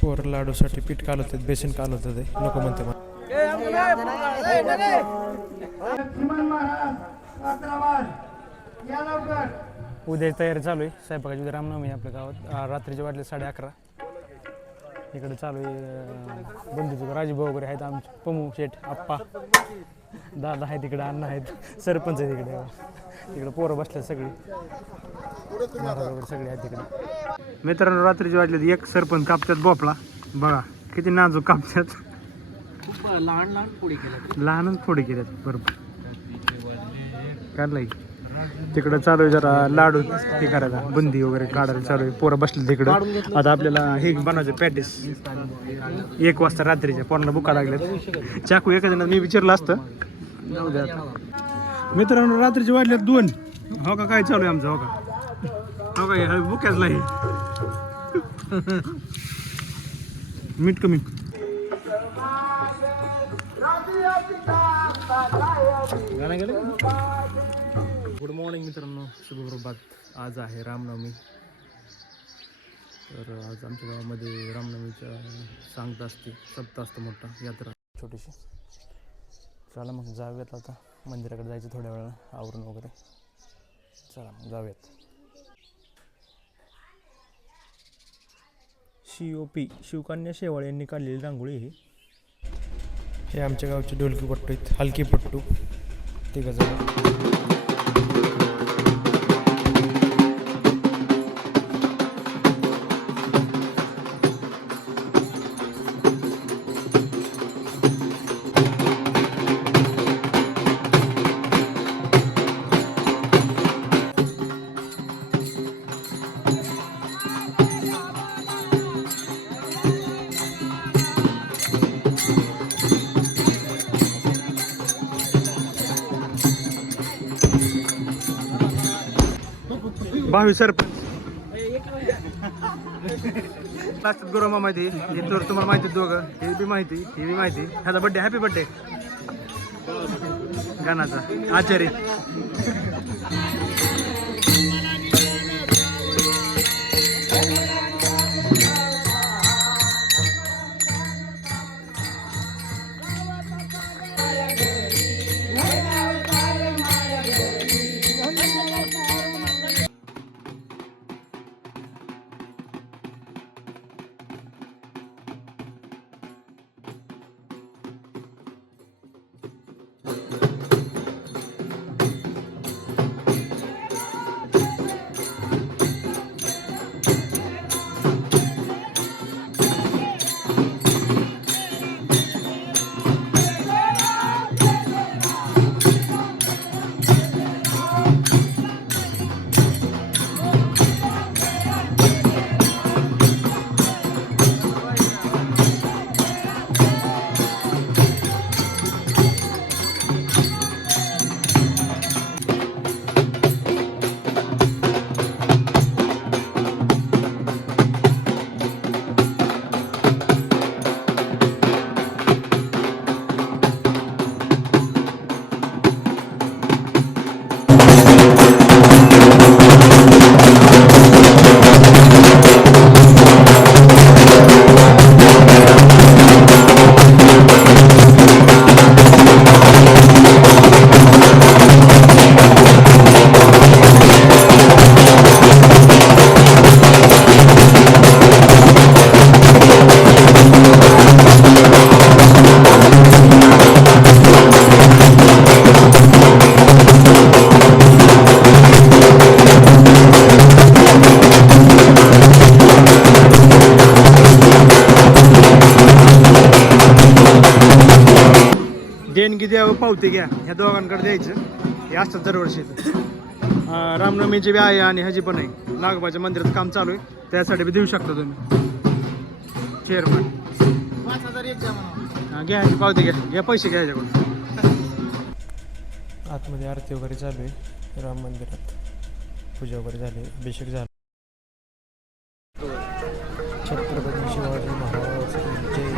पोर लाडूसाठी पीठ कालवतात, बेसन कालवतात ते नको म्हणते मला. उद्या तयारी चालू आहे स्वयंपाकाची. उद्या रामनवमी आपल्या गावात. रात्रीचे वाजले 11:30. इकडे चालू आहे बंधूचं राजूभाऊ वगैरे आहेत आमचे, पमू शेठ आप्पा दादा आहेत तिकडे, अण्णा आहेत, सरपंच आहे तिकडे. तिकडे पोरं बसले सगळी, महाराज वगैरे सगळे आहेत तिकडे. मित्रांनो रात्रीचे वाजले 1. सरपंच कापतात भोपळा. बघा किती नाजूक कापतात. लहान लहान पोळी केल्या, लहानच फोडी केल्यात. बरोबर काढलाय. तिकडं चालू आहे जरा लाडू हे करायला, बुंदी वगैरे काढायला चालू आहे. पोरं बसले तिकडं. आता आपल्याला हे बनवायचं पॅटीस. 1 वाजता रात्रीच्या पोरांना बुका लागल्यात. चाकू एका जणांना मी विचारलं असतं. मित्रांनो रात्रीचे वाजल्यात 2. हो का काय चालू आहे आमचं. हो का हो का बुक्याच नाही. मीठ कमी. गुड मॉर्निंग मित्रांनो, शुभप्रभात. आज आहे रामनवमी. तर आज आमच्या गावामध्ये रामनवमीच्या सांगता असते, सप्ताह असतं मोठा, यात्रा छोटीशी. चला मग जाऊयात आता मंदिराकडे. जायचं थोड्या वेळानं आवरून वगैरे. चला मग जाऊयात. COP शिवकन्या शेवाळे यांनी काढलेली रांगोळी ही. हे आमच्या गावचे ढोलकी पट्टू आहेत, हलकी पट्टू. तिघं जण. भावी सरपंच असतात गुरुमा माहिती. हे तर तुम्हाला माहिती दोघं. हे बी माहिती, हे बी माहिती. ह्याचा बड्डे, हॅपी बड्डे गाण्याचा आचार्य. देणगी द्यावं पावते घ्या, ह्या दोघांकडे द्यायचं. हे असतात दरवर्षी. रामनवमीची बी आहे आणि ह्याची पण आहे. नागोबाच्या मंदिराचं काम चालू आहे, त्यासाठी बी देऊ शकता तुम्ही. चेअरमन 5000 एक द्या म्हणा. घ्या पावते घ्या, घ्या पैसे घ्या ह्याच्याकडून. आतमध्ये आरती वगैरे चालू आहे राम मंदिरात. पूजा वगैरे झाली, अभिषेक झाला. छत्रपती शिवाजी महाराज जय.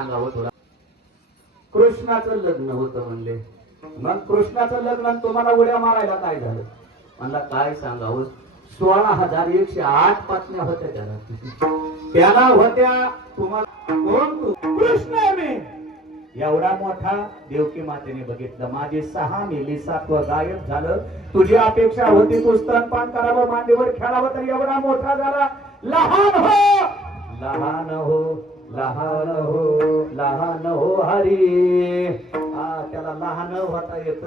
सांगावं तुला? कृष्णाचं लग्न होतं म्हणले. मग कृष्णाचं लग्न आणि तुम्हाला उड्या मारायला काय झालं? मला काय सांगावं, 16,108 पत्न्या होत्या त्याला होत्या. तुम्हाला कोण? तू कृष्ण आहे मी. एवढा मोठा देवकी मातेने बघितलं, माझे 6 मेली, 7वं गायब झालं. तुझी अपेक्षा होती तू स्तनपान करावं, मांडीवर खेळावं, तर एवढा मोठा झाला. लहान हो, लहान हो, लहान हो, लहान हो हरी. त्याला लहान होता येत.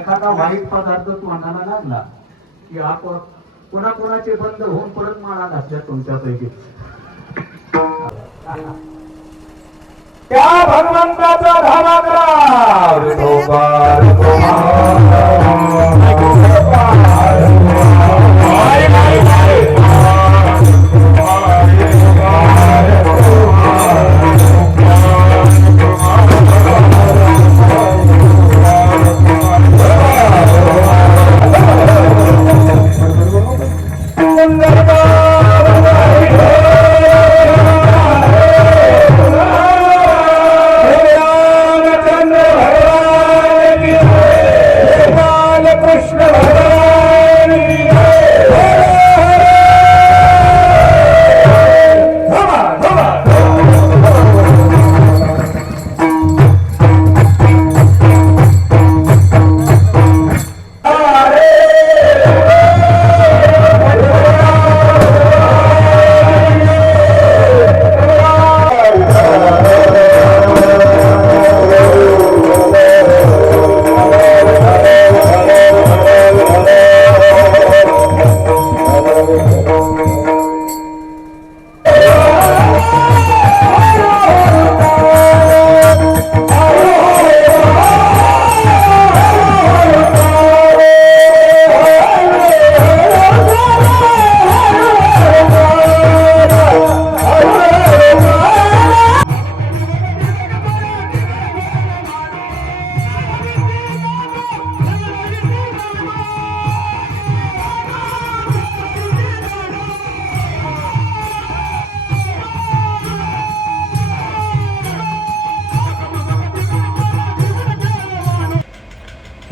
एखादा वाईट पदार्थ तोंडाला लागला की आपण कोणाकोणाचे बंद होऊन परत माळा घातल्या तुमच्यापैकी. त्या भगवंताचा धावा करा.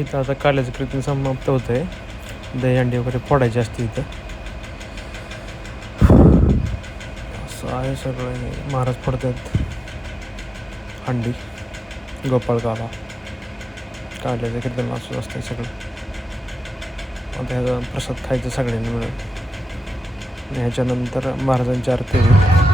इथं आता काल्याचं कृत्य समाप्त होत आहे. दहीहंडी वगैरे फोडायची असते इथं. असं आहे सगळं. महाराज फोडतात हंडी, गोपाळकाला, काल्याचं कीर्तन असंच असतं सगळं. आता ह्याचा प्रसाद खायचा सगळ्यांनी मिळून. ह्याच्यानंतर महाराजांची आरती होईल.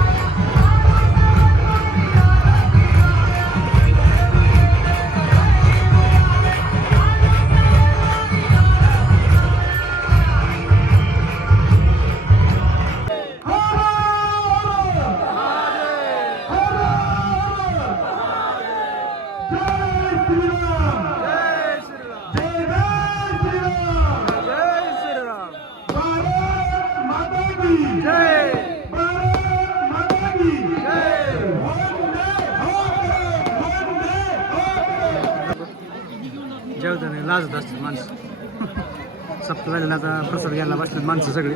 जेवताना लाजत असतात माणसं. सप्त झालेला आता प्रसाद घ्यायला बसतात माणसं सगळी.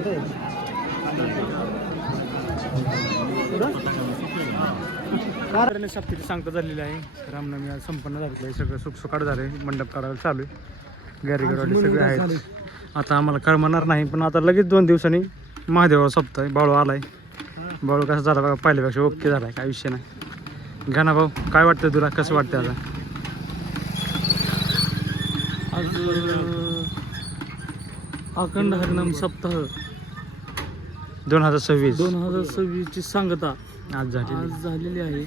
सप्तीची सांगता झालेली आहे. रामनवमी आज संपन्न झालेली आहे. सगळं सुखसुखाट झालं आहे. मंडप काढायला चालू आहे. गॅरीगरवाले सगळे आहेत. आता आम्हाला कळमणार नाही, पण आता लगेच 2 दिवसांनी महादेवा सप्ताह आहे. बाळू आलाय. बाळू कसं झाला बघा, पहिल्यापेक्षा ओके झालाय, काय विषय नाही. घाना भाऊ, काय वाटतं तुला, कसं वाटतं आता? आज अखंड हरिनाम सप्ताह 2026 2026 ची सांगता आज झाली आज झालेली आहे.